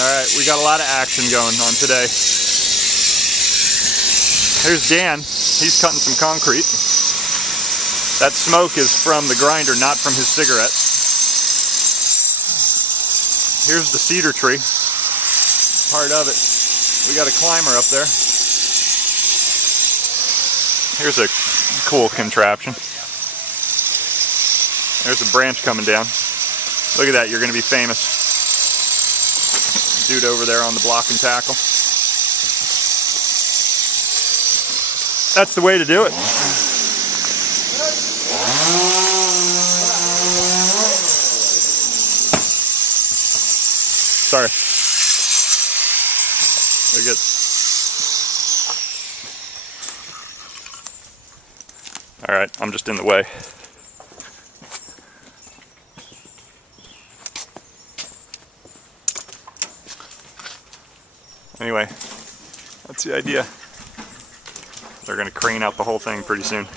Alright, we got a lot of action going on today. Here's Dan. He's cutting some concrete. That smoke is from the grinder, not from his cigarette. Here's the cedar tree. Part of it. We got a climber up there. Here's a cool contraption. There's a branch coming down. Look at that, you're going to be famous. Dude over there on the block and tackle. That's the way to do it. Sorry. Look at. All right, I'm just in the way. Anyway, that's the idea. They're going to crane out the whole thing pretty soon.